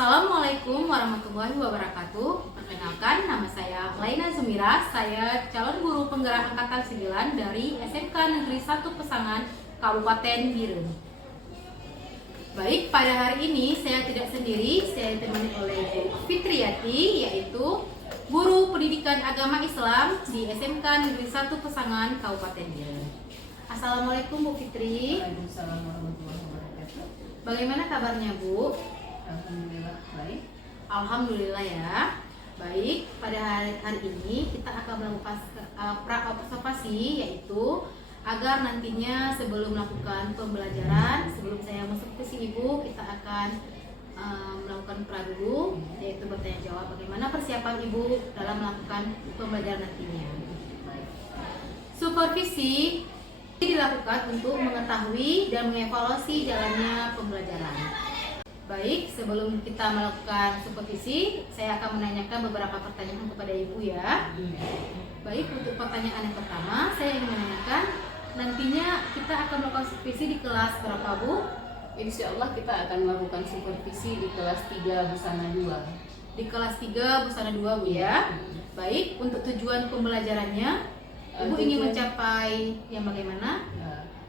Assalamualaikum warahmatullahi wabarakatuh. Perkenalkan, nama saya Laina Zumira. Saya calon guru penggerak angkatan 9 dari SMK Negeri 1 Pesangan, Kabupaten Biren. Baik, pada hari ini saya tidak sendiri, saya ditemani oleh Bu Fitriati, yaitu guru pendidikan agama Islam di SMK Negeri 1 Pesangan, Kabupaten Biren. Assalamualaikum Bu Fitri. Waalaikumsalam warahmatullahi wabarakatuh. Bagaimana kabarnya Bu? Alhamdulillah baik. Alhamdulillah ya. Baik, pada hari ini kita akan melakukan pra-observasi, yaitu agar nantinya sebelum melakukan pembelajaran, sebelum saya masuk ke sini Ibu, kita akan melakukan pra dulu, yaitu bertanya jawab bagaimana persiapan Ibu dalam melakukan pembelajaran nantinya. Supervisi dilakukan untuk mengetahui dan mengevaluasi jalannya pembelajaran. Baik, sebelum kita melakukan supervisi, saya akan menanyakan beberapa pertanyaan kepada Ibu ya. Baik, untuk pertanyaan yang pertama, saya ingin menanyakan, nantinya kita akan melakukan supervisi di kelas berapa Bu? Insya Allah kita akan melakukan supervisi di kelas 3 Busana 2. Di kelas 3 Busana 2 Bu ya. Baik, untuk tujuan pembelajarannya, Ibu ingin mencapai yang bagaimana?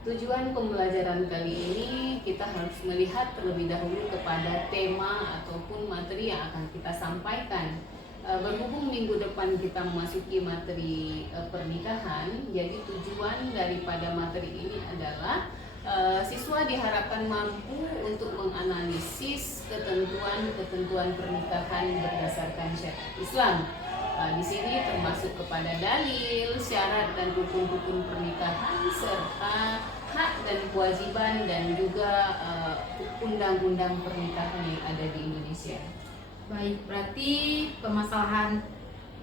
Tujuan pembelajaran kali ini kita harus melihat terlebih dahulu kepada tema ataupun materi yang akan kita sampaikan. Berhubung minggu depan kita memasuki materi pernikahan, jadi tujuan daripada materi ini adalah siswa diharapkan mampu untuk menganalisis ketentuan-ketentuan pernikahan berdasarkan syariat Islam. Di sini termasuk kepada dalil, syarat dan rukun-rukun pernikahan serta hak dan kewajiban dan juga undang-undang pernikahan yang ada di Indonesia. Baik, berarti permasalahan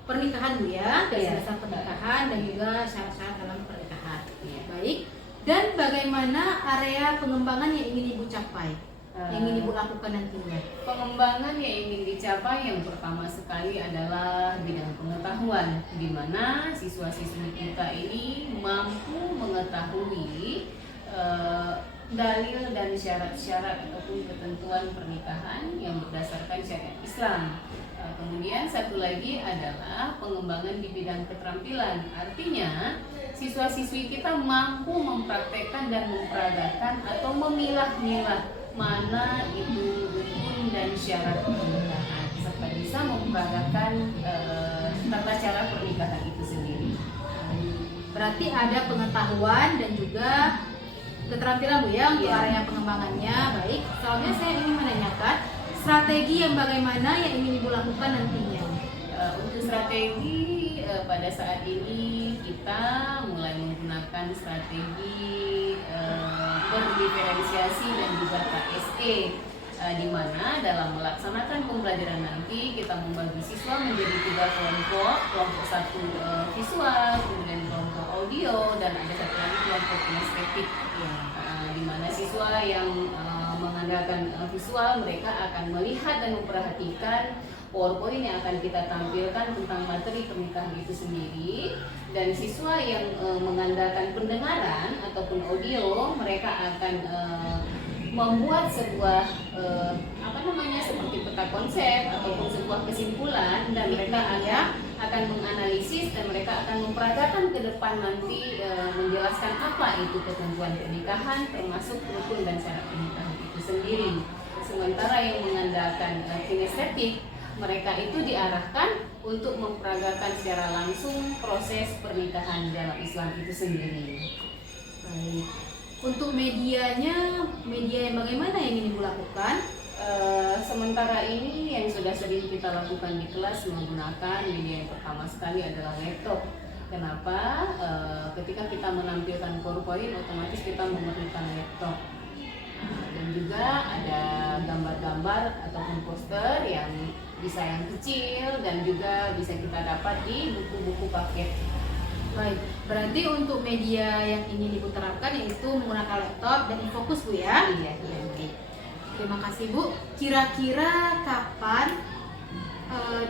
pernikahan Bu ya, dasar pernikahan dan juga syarat-syarat dalam pernikahan. Baik, dan bagaimana area pengembangan yang ingin Ibu capai? Yang ingin Ibu lakukan nantinya? Pengembangan yang ingin dicapai yang pertama sekali adalah bidang pengetahuan, di mana siswa-siswi kita ini mampu mengetahui dalil dan syarat-syarat ataupun ketentuan pernikahan yang berdasarkan syariat Islam. Kemudian satu lagi adalah pengembangan di bidang keterampilan, artinya siswa-siswi kita mampu mempraktekkan dan memperagakan atau memilah-milah mana itu rukun dan syarat pernikahan serta bisa memperagakan tata cara pernikahan itu sendiri. Berarti ada pengetahuan dan juga keterampilan Bu ya untuk area pengembangannya. Baik, soalnya saya ingin menanyakan strategi yang bagaimana yang ingin Ibu lakukan nantinya. Untuk strategi pada saat ini kita mulai menggunakan strategi berdiferensiasi dan juga KSE, di mana dalam melaksanakan pembelajaran nanti kita membagi siswa menjadi 3 kelompok, kelompok 1 visual, kemudian kelompok audio, dan ada satu lagi kelompok kinestetik, di mana siswa yang mengandalkan visual mereka akan melihat dan memperhatikan PowerPoint yang akan kita tampilkan tentang materi pernikahan itu sendiri, dan siswa yang mengandalkan pendengaran ataupun audio mereka akan membuat sebuah seperti peta konsep ataupun sebuah kesimpulan, dan mereka akan menganalisis dan mereka akan memperagakan ke depan nanti menjelaskan apa itu ketentuan pernikahan termasuk rukun dan syarat pernikahan itu sendiri. Sementara yang mengandalkan kinestetik, mereka itu diarahkan untuk memperagakan secara langsung proses pernikahan dalam Islam itu sendiri. Baik. Untuk medianya, media yang bagaimana yang ingin Ibu lakukan? Sementara ini yang sudah sering kita lakukan di kelas menggunakan media yang pertama sekali adalah laptop. Kenapa? Ketika kita menampilkan PowerPoint, otomatis kita memerlukan laptop. Dan juga ada gambar-gambar ataupun poster yang bisa yang kecil dan juga bisa kita dapat di buku-buku paket. Baik, berarti untuk media yang ingin Ibu terapkan yaitu menggunakan laptop dan infocus Bu ya? Iya. Baik. Terima kasih Bu. Kira-kira kapan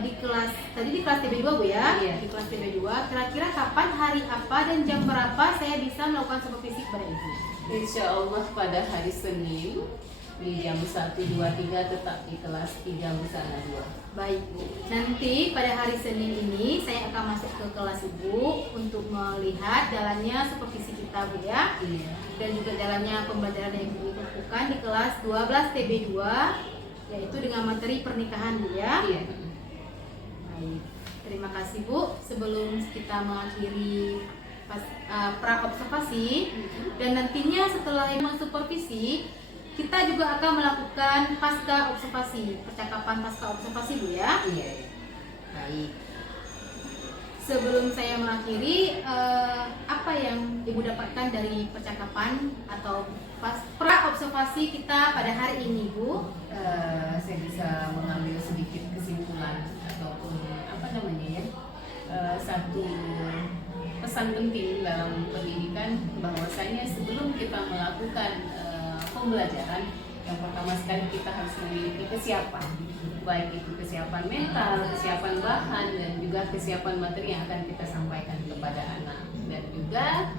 di kelas TB2 Bu ya? Iya. Di kelas TB2, kira-kira kapan, hari apa dan jam berapa saya bisa melakukan supervisi kepada Ibu? Insya Allah pada hari Senin di jam 1, 2, 3 tetap di kelas 3 Busana 2. Baik Bu, nanti pada hari Senin ini saya akan masuk ke kelas Ibu untuk melihat jalannya supervisi kita Bu ya. Iya. Dan juga jalannya pembelajaran yang Ibu lakukan di kelas 12 TB2, yaitu dengan materi pernikahan Bu ya. Iya. Baik, terima kasih Bu. Sebelum kita mengakhiri pra observasi dan nantinya setelah supervisi, kita juga akan melakukan pasca observasi, percakapan pasca observasi Bu ya. Iya. Baik. Sebelum saya mengakhiri, apa yang Ibu dapatkan dari percakapan atau pra observasi kita pada hari ini Bu? Saya bisa mengambil sedikit kesimpulan ataupun apa namanya ya, satu pesan penting dalam pendidikan, bahwasanya sebelum kita melakukan pembelajaran, yang pertama sekali kita harus memiliki kesiapan, baik itu kesiapan mental, kesiapan bahan, dan juga kesiapan materi yang akan kita sampaikan kepada anak. Dan juga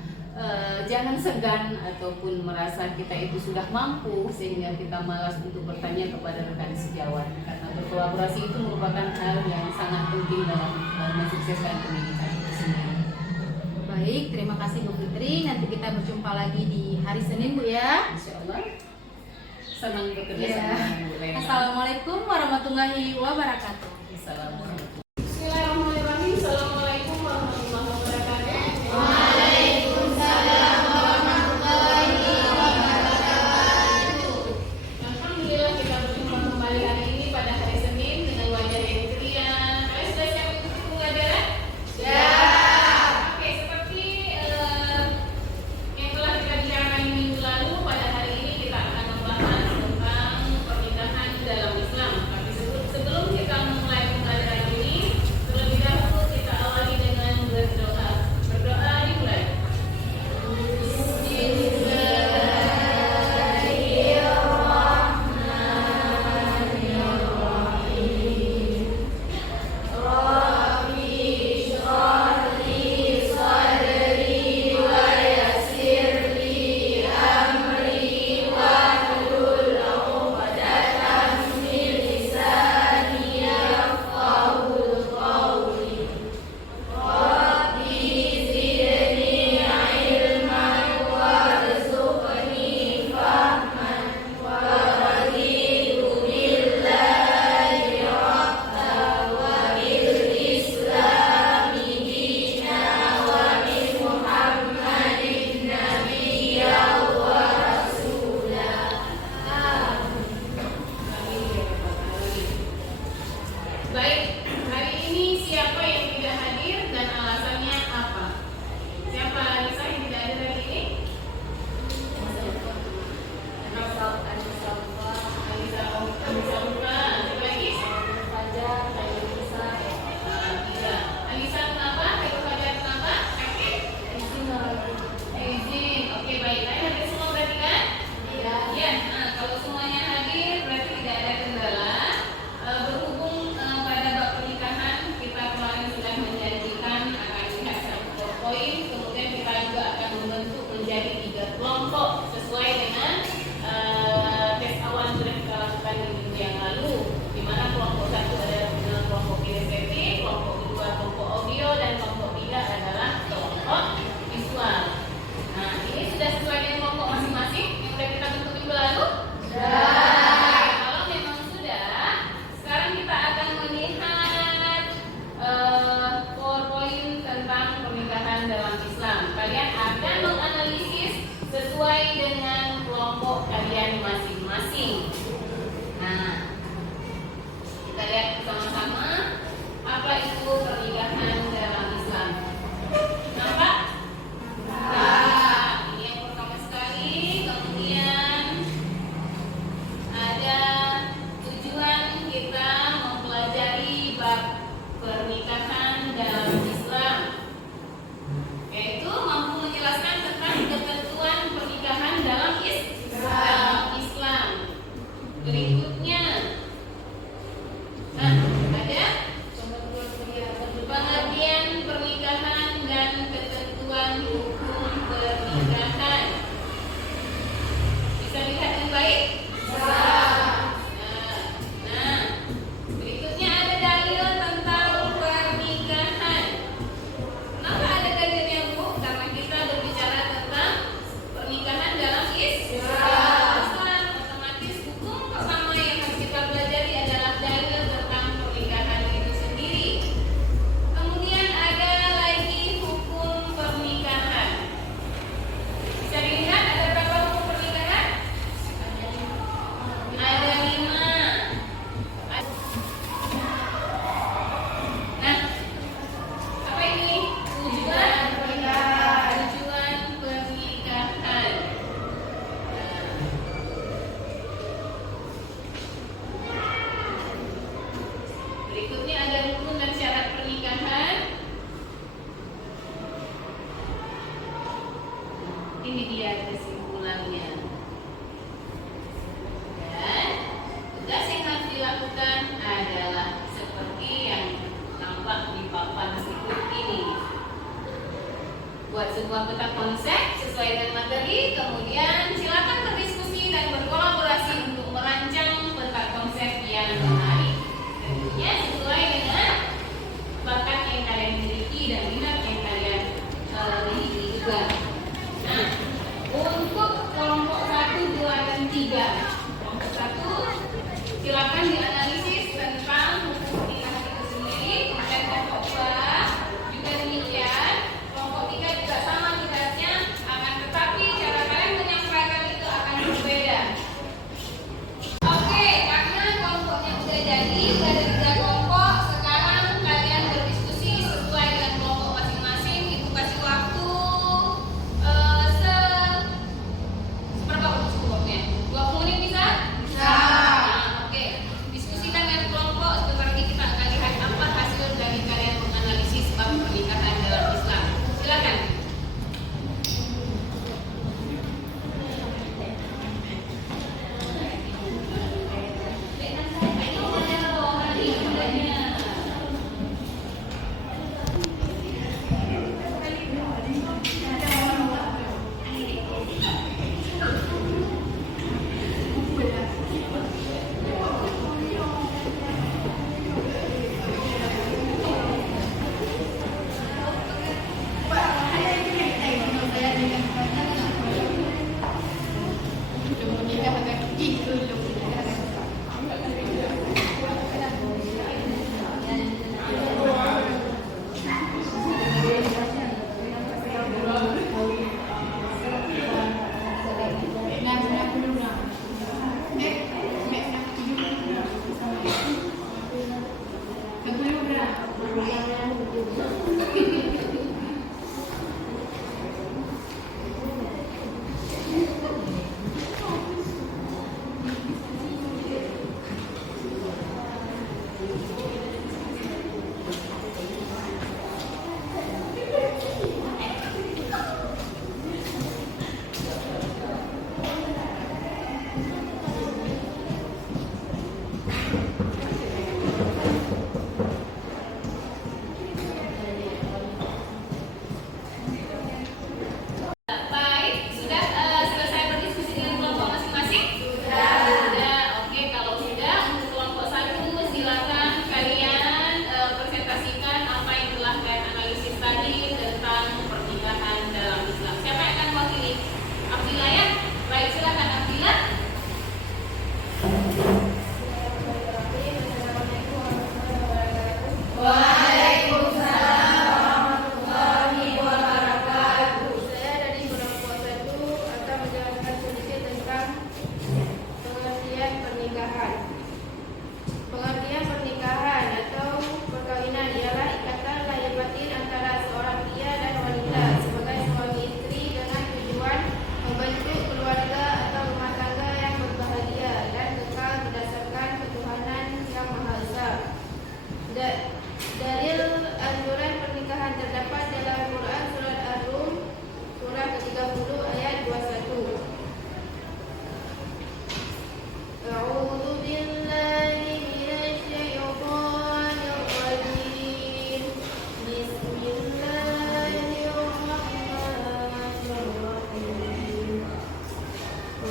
jangan segan ataupun merasa kita itu sudah mampu sehingga kita malas untuk bertanya kepada rekan sejawat, karena berkolaborasi itu merupakan hal yang sangat penting dalam mensukseskan pendidikan itu sendiri. Baik, terima kasih Bu Fitri. Nanti kita berjumpa lagi di hari Senin Bu ya. Insya Allah. Senang bekerja Ya. sama Bu Lena. Assalamualaikum warahmatullahi wabarakatuh. Assalamualaikum. Bismillahirrahmanirrahim. Assalamualaikum warahmatullahi wabarakatuh. Alhamdulillah kita berjumpa kembali hari ini pada hari Senin dengan wajah yang ceria. Kalian sudah siap mengikuti pembelajaran? Ya. Oke, seperti yang telah kita bicarakan minggu lalu, pada hari ini kita akan membahas tentang pernikahan dalam Islam. Tapi sebelum kita memulai pembelajaran ini, terlebih dahulu kita awali dengan berdoa. Berdoa dimulai. Baik, hari ini siapa yang tidak hadir dan alasannya apa? Siapa Anissa yang tidak hadir hari ini? Anissa Buka, siapa lagi? Tidak. Anissa kenapa? Khairul Fajar kenapa? Sakit? Izin. Oke, baik. Kalian hadir semua berarti kan? Iya. Nah, kalau semuanya hadir berarti tidak ada kendala. Berhubung pada bab pernikahan kita kemarin sudah menjanjikan akan lihat satu poin, kemudian kita juga akan membentuk menjadi 3 kelompok sesuai dengan tes awal yang sudah kita lakukan di minggu yang lalu, di mana kelompok 1 adalah kelompok kinestetik, kelompok kedua kelompok audio, dan kelompok 3 adalah kelompok visual. Nah, ini sudah sesuai dengan kelompok masing-masing yang sudah kita bentuk minggu lalu? Kalau memang sudah, sekarang kita akan melihat poin tentang pernikahan dalam Islam. Kalian akan menganalisis sesuai dengan kelompok kalian masing-masing. Nah, kita lihat sama-sama apa itu pernikahan dalam Islam. Nampak? Nah, ini yang pertama sekali. Kemudian ada tujuan kita mempelajari bab pernikahan dalam Islam, yaitu mampu menjelaskan tentang ketentuan pernikahan dalam Islam. Berikutnya, nah ada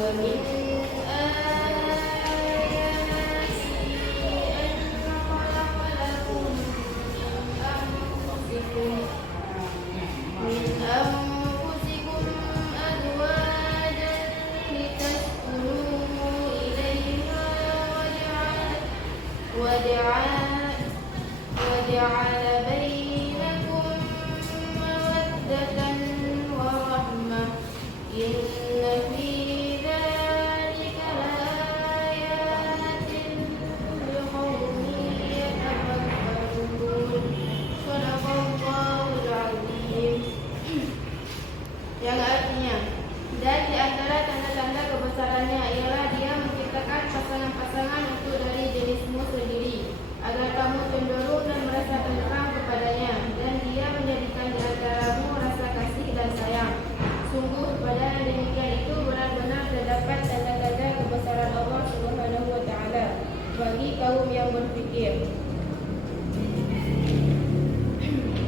ومن آياته أن خلق لكم من أنفسكم أزواجا لتسكنوا إليها وجعل بينكم مودة ورحمة إن في ذلك لآيات لقوم يتفكرون صدق الله العظيم. Yang artinya, dan di antara tanda-tanda kebesarannya ialah Dia menciptakan pasangan-pasangan untuk dari jenismu sendiri, agar kamu cenderung dan merasa tentram kepadanya, dan Dia menjadikan di antaramu rasa kasih dan sayang. Sungguh pada yang demikian itu benar-benar terdapat tanda-tanda kebesaran Allah Subhanahu wa taala bagi kaum yang berfikir.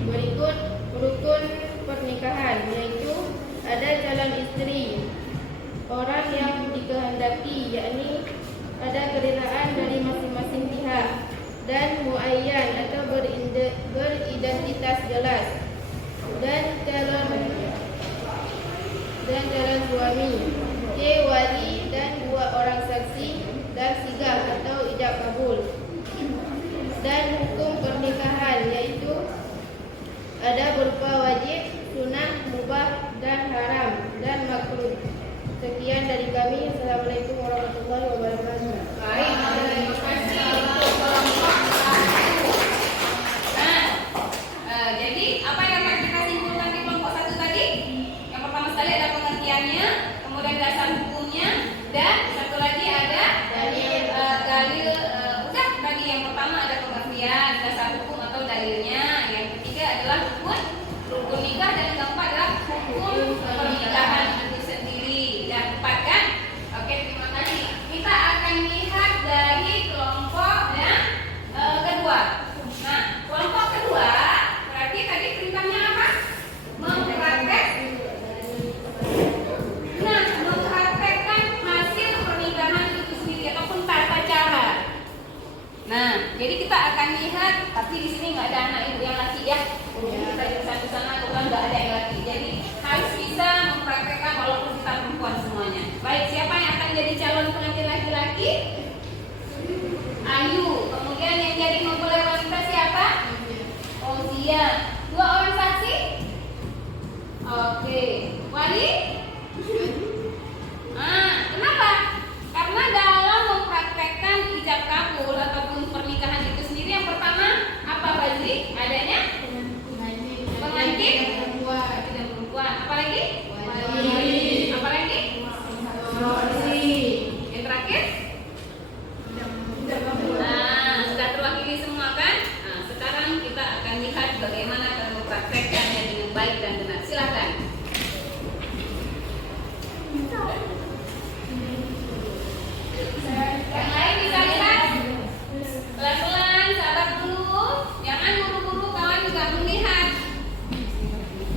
Berikut rukun pernikahan, yaitu ada calon istri, orang yang dikehendaki, yakni ada kerelaan dari masing-masing pihak, dan muayyan atau beridentitas jelas, dan calon suami, wali dan 2 orang saksi, dan sigah atau ijab kabul. Dan hukum pernikahan, yaitu ada berupa wajib, sunnah, mubah, dan haram, dan makruh. Sekian dari kami. Assalamualaikum warahmatullahi wabarakatuh. Baik, terima kasih. Jadi apa yang dapat kita simpulkan di kelompok 1 tadi? Yang pertama sekali ada pengertiannya, kemudian dasar hukumnya, dan satu lagi ada dalil. Udah tadi yang pertama ada pengertian, dasar hukum atau dalilnya. Yang ketiga adalah rukun nikah, dan yang keempat adalah hukum pernikahan itu sendiri. Dan 4 kan? Oke, terima kasih. Kita akan lihat dari kelompok yang kedua. Nah, kelompok kedua berarti tadi perintahnya apa? Mempraktekkan hasil pernikahan itu sendiri ataupun tata cara. Nah, jadi kita akan lihat, tapi di sini nggak ada anak ibu yang laki ya. Kita di satu sana bukan nggak ada yang laki. Jadi harus bisa mempraktekkan walaupun kita perempuan semuanya. Baik, siapa yang akan jadi calon pengantin laki-laki? Ayu. Kemudian yang jadi mempelai wanita siapa? Fauzia. 2 orang saksi? Oke. Wali? Kenapa? Karena dalam mempraktekkan ijab kabul ataupun pernikahan itu sendiri, yang pertama apa Fazli? Adanya pengantin dan perempuan. Apalagi? Wali. Apalagi? Yang terakhir? Sudah terwakili semua kan? Nah, sekarang kita akan lihat bagaimana cara mempraktekkannya dengan baik dan benar. Silakan. Yang lain bisa lihat? Pelan-pelan, sabar dulu. Jangan buru-buru, kawan juga melihat.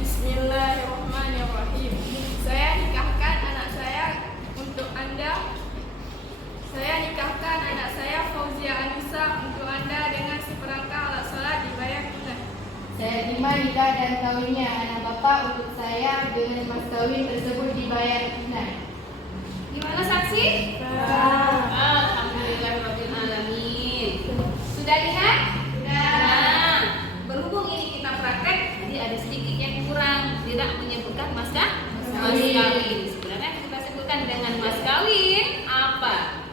Bismillahirrahmanirrahim. Saya nikahkan anak saya untuk Anda. Saya nikahkan anak saya Fauzia Anissa untuk Anda dengan seperangkat alat sholat dibayar tunai. Saya terima nikah dan kawinnya anak bapak untuk saya dengan mas kawin tersebut dibayar tunai. Gimana saksi? Alhamdulillahirabbil alamin. Sudah lihat? Sudah. Berhubung ini kita praktek, jadi ada sedikit yang kurang, tidak menyebutkan mas kawin. Sebenarnya kita sebutkan dengan mas kawin apa?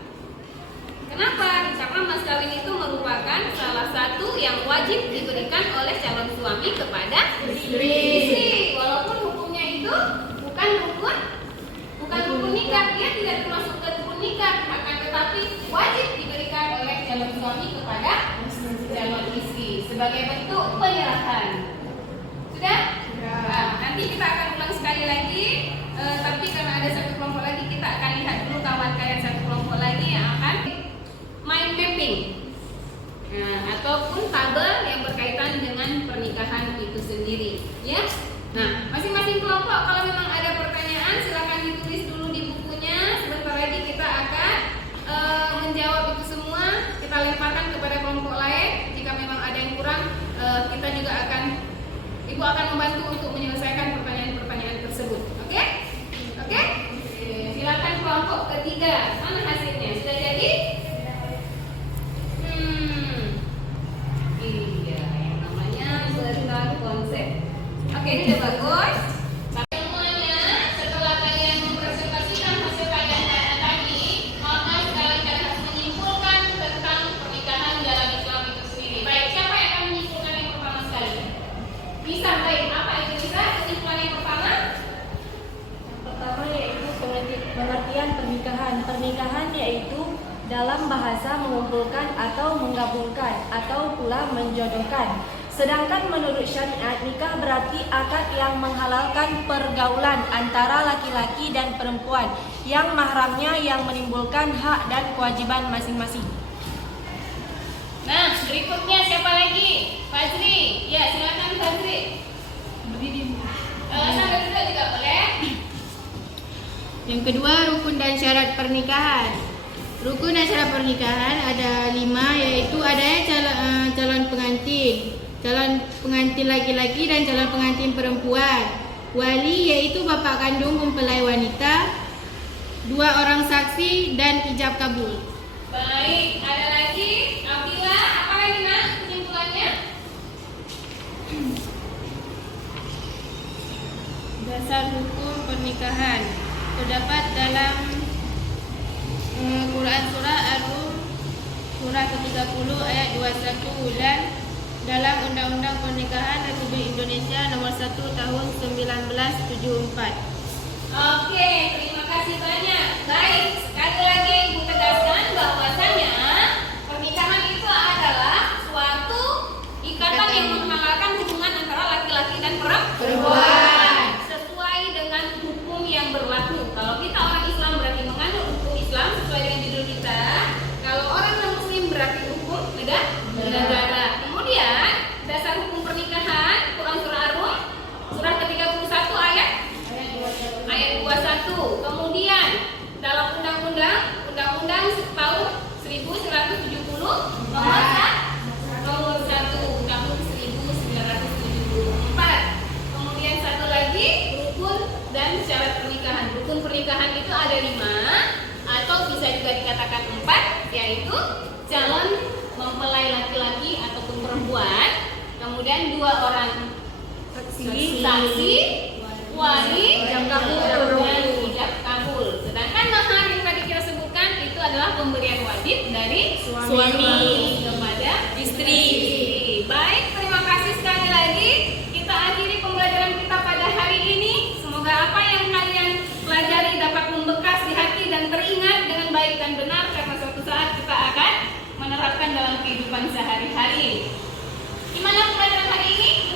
Kenapa? Karena mas kawin itu merupakan salah satu yang wajib diberikan oleh calon suami kepada istri. Walaupun hukumnya itu bukan rukun nikah, dia tidak termasuk ke rukun nikah, akan tetapi wajib diberikan oleh calon suami kepada calon istri sebagai bentuk penyerahan. Sudah? Nah, nanti kita akan ulang sekali lagi, tapi karena ada satu kelompok lagi, kita akan lihat dulu kawan kalian satu kelompok lagi yang akan mind mapping, ataupun tabel yang berkaitan dengan pernikahan itu sendiri, ya. Nah, masing-masing kelompok kalau memang ada pertanyaan silakan ditulis dulu di bukunya. Sebentar Ibu akan membantu untuk menyelesaikan pertanyaan-pertanyaan tersebut. Oke? Oke? Silakan kelompok ketiga. Mana hasilnya? Sudah jadi? Iya, yang namanya tentang konsep. Oke, ini udah bagus. Semuanya, setelah kalian mempresentasikan hasil kajian tadi, maka kalian harus menyimpulkan tentang pernikahan dalam Islam itu sendiri. Baik, siapa yang akan menyimpulkan yang pertama sekali? Bisa, baik. Apa itu bisa? Kesimpulan yang pertama? Pertama yaitu pengertian pernikahan. Pernikahan yaitu dalam bahasa mengumpulkan atau menggabungkan atau pula menjodohkan. Sedangkan menurut syariat, nikah berarti akad yang menghalalkan pergaulan antara laki-laki dan perempuan yang mahramnya yang menimbulkan hak dan kewajiban masing-masing. Nah, berikutnya siapa lagi? Fajri. Ya, silakan Fajri. Sambil duduk juga boleh. Yang kedua, rukun dan syarat pernikahan. Rukun dan syarat pernikahan ada 5, yaitu adanya calon pengantin laki-laki dan calon pengantin perempuan, wali yaitu bapak kandung mempelai wanita, 2 orang saksi dan ijab kabul. Baik, ada lagi? Abdillah, apa lagi nak kesimpulannya? Dasar hukum pernikahan terdapat dalam Quran surah Ar-Rum surah ke-30 ayat 21 dan dalam Undang-Undang Pernikahan Republik Indonesia nomor 1 tahun 1974. Oke, terima kasih banyak. Baik, sekali lagi Ibu tegaskan bahwasanya pernikahan itu adalah suatu ikatan yang menghalalkan hubungan antara laki-laki dan perempuan sesuai dengan hukum yang berlaku. Kalau kita orang Islam berarti menganut hukum Islam sesuai dengan judul kita. Kalau orang non-Muslim berarti hukum negara. Kemudian dasar hukum pernikahan Quran surah Ar-Rum surah ke-31 ayat 21. Kemudian dalam undang-undang tahun 1970 nomor 1 tahun 1974. Kemudian satu lagi rukun dan syarat pernikahan. Rukun pernikahan itu ada 5 atau bisa juga dikatakan 4, yaitu calon mempelai laki-laki ataupun perempuan, kemudian 2 orang saksi, wali, dan ijab kabul. Sedangkan mahar yang tadi kita sebutkan itu adalah pemberian wajib dari suami kepada istri. Baik, terima kasih sekali lagi. Kita akhiri pembelajaran kita pada hari ini. Semoga apa yang kalian pelajari dapat membekas di hati dan teringat dengan baik dan benar, karena suatu saat kita akan menerapkan dalam kehidupan sehari-hari. Gimana pembelajaran hari ini?